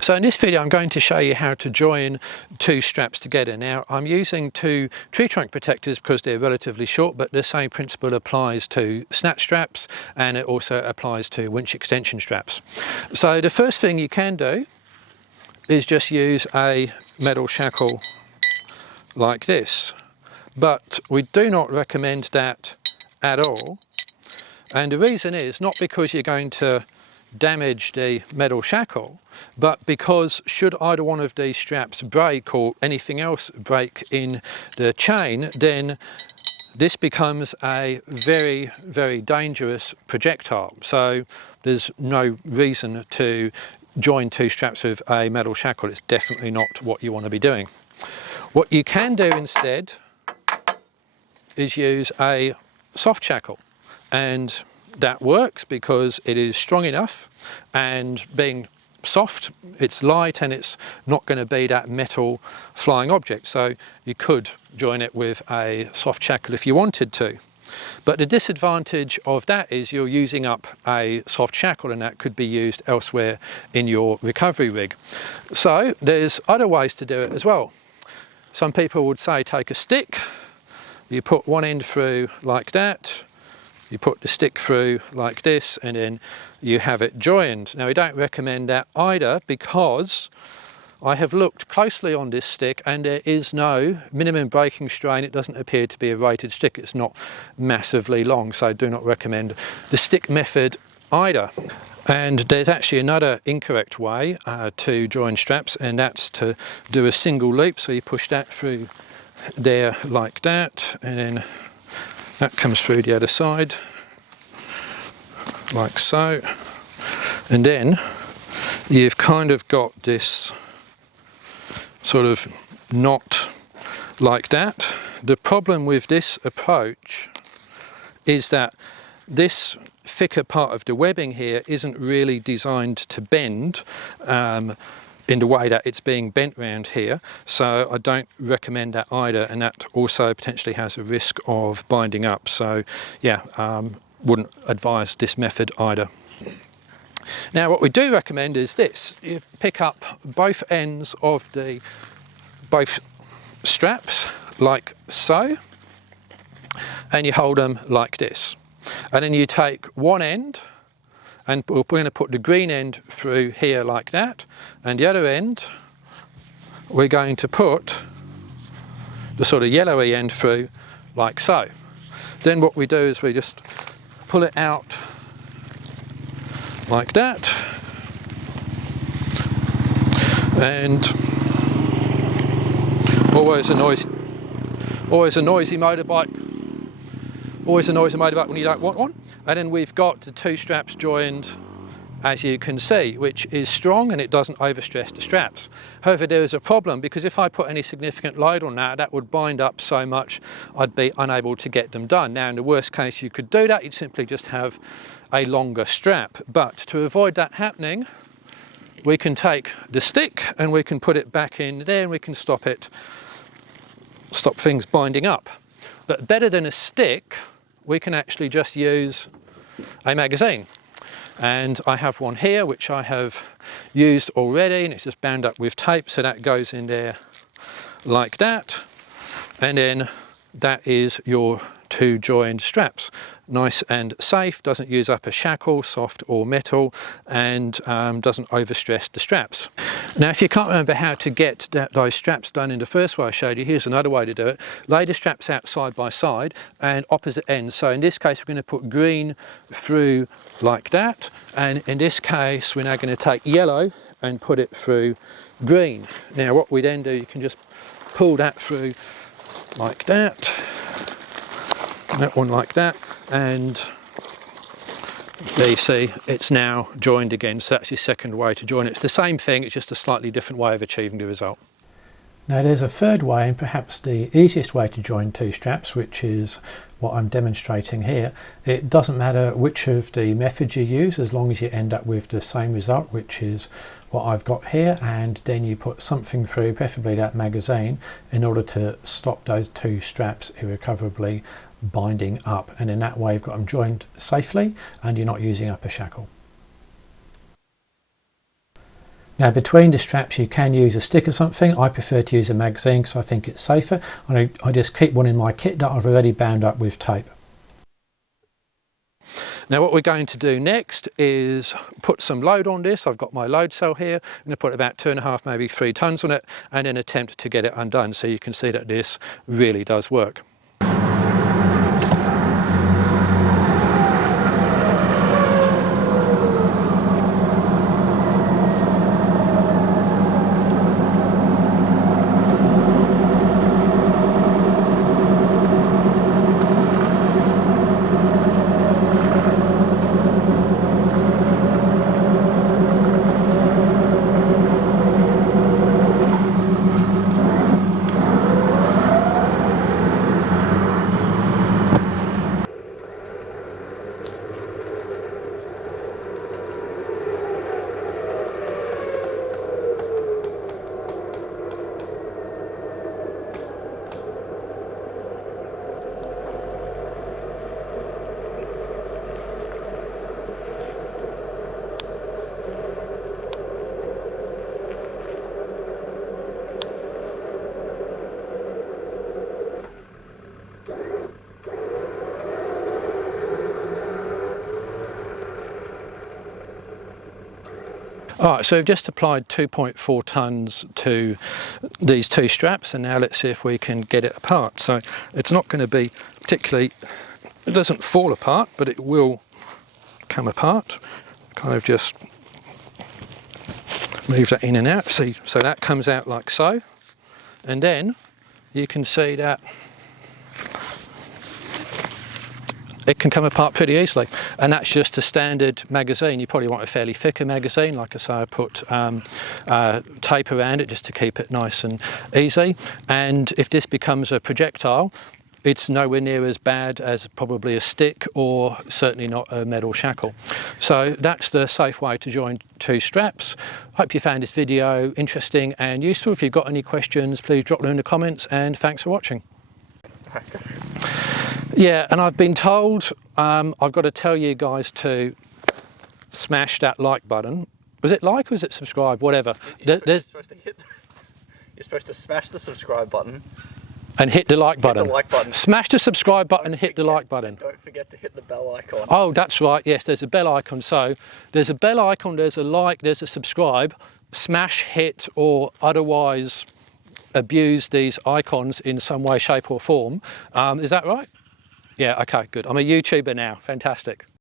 So in this video I'm going to show you how to join two straps together. Now I'm using two tree trunk protectors because they're relatively short, but the same principle applies to snatch straps and it also applies to winch extension straps. So the first thing you can do is just use a metal shackle like this, but we do not recommend that at all. And the reason is not because you're going to damage the metal shackle, but because should either one of these straps break or anything else break in the chain, then this becomes a very, very dangerous projectile. So there's no reason to join two straps with a metal shackle. It's definitely not what you want to be doing. What you can do instead is use a soft shackle, and that works because it is strong enough, and being soft, it's light and it's not going to be that metal flying object. So you could join it with a soft shackle if you wanted to. But the disadvantage of that is you're using up a soft shackle, and that could be used elsewhere in your recovery rig. So there's other ways to do it as well. Some people would say take a stick, you put one end through like that, you put the stick through like this, and then you have it joined. Now we don't recommend that either, because I have looked closely on this stick and there is no minimum braking strain. It doesn't appear to be a rated stick. It's not massively long, so I do not recommend the stick method either. And there's actually another incorrect way to join straps, and that's to do a single loop. So you push that through there like that, and then that comes through the other side like so, and then you've kind of got this sort of knot like that. The problem with this approach is that this thicker part of the webbing here isn't really designed to bend in the way that it's being bent round here, so I don't recommend that either, and that also potentially has a risk of binding up. So yeah, wouldn't advise this method either. Now what we do recommend is this: you pick up both ends of both straps like so, and you hold them like this, and then you take one end, and we're going to put the green end through here like that, and the other end we're going to put the sort of yellowy end through like so. Then what we do is we just pull it out like that, and always a noisy motorbike when you don't want one. And then we've got the two straps joined, as you can see, which is strong and it doesn't overstress the straps. However, there is a problem, because if I put any significant load on that would bind up so much I'd be unable to get them done. Now in the worst case you could do that, you'd simply just have a longer strap. But to avoid that happening, we can take the stick and we can put it back in there, and we can stop things binding up. But better than a stick, we can actually just use a magazine. And I have one here which I have used already, and it's just bound up with tape, so that goes in there like that, and then that is your two joined straps. Nice and safe, doesn't use up a shackle, soft or metal, and doesn't overstress the straps. Now if you can't remember how to get those straps done in the first way I showed you, here's another way to do it. Lay the straps out side by side and opposite ends. So in this case we're going to put green through like that, and in this case we're now going to take yellow and put it through green. Now what we then do, you can just pull that through like that one like that, and there you see it's now joined again. So that's your second way to join it. It's the same thing, it's just a slightly different way of achieving the result. Now there's a third way, and perhaps the easiest way to join two straps, which is what I'm demonstrating here. It doesn't matter which of the methods you use, as long as you end up with the same result, which is what I've got here, and then you put something through, preferably that magazine, in order to stop those two straps irrecoverably binding up, and in that way you've got them joined safely and you're not using up a shackle. Now between the straps you can use a stick or something. I prefer to use a magazine because I think it's safer, and I just keep one in my kit that I've already bound up with tape. Now what we're going to do next is put some load on this. I've got my load cell here. I'm going to put about 2.5, maybe 3 tons on it, and then attempt to get it undone, so you can see that this really does work. Alright, so we've just applied 2.4 tons to these 2 straps, and now let's see if we can get it apart. So it's not going to be particularly, it doesn't fall apart, but it will come apart. Kind of just move that in and out. See, so that comes out like so, and then you can see that it can come apart pretty easily, and that's just a standard magazine. You probably want a fairly thicker magazine. Like I say, I put tape around it just to keep it nice and easy, and if this becomes a projectile, it's nowhere near as bad as probably a stick, or certainly not a metal shackle. So that's the safe way to join 2 straps. Hope you found this video interesting and useful. If you've got any questions, please drop them in the comments, and thanks for watching. Yeah, and I've been told I've got to tell you guys to smash that like button. Was it like, or was it subscribe? Whatever. You're supposed to smash the subscribe button. And hit the like button. Hit the like button. Smash the subscribe button and hit the like button. Don't forget to hit the bell icon. Oh, that's right. Yes, there's a bell icon. So there's a bell icon, there's a like, there's a subscribe. Smash, hit, or otherwise abuse these icons in some way, shape or form. Is that right? Yeah, okay, good. I'm a YouTuber now. Fantastic.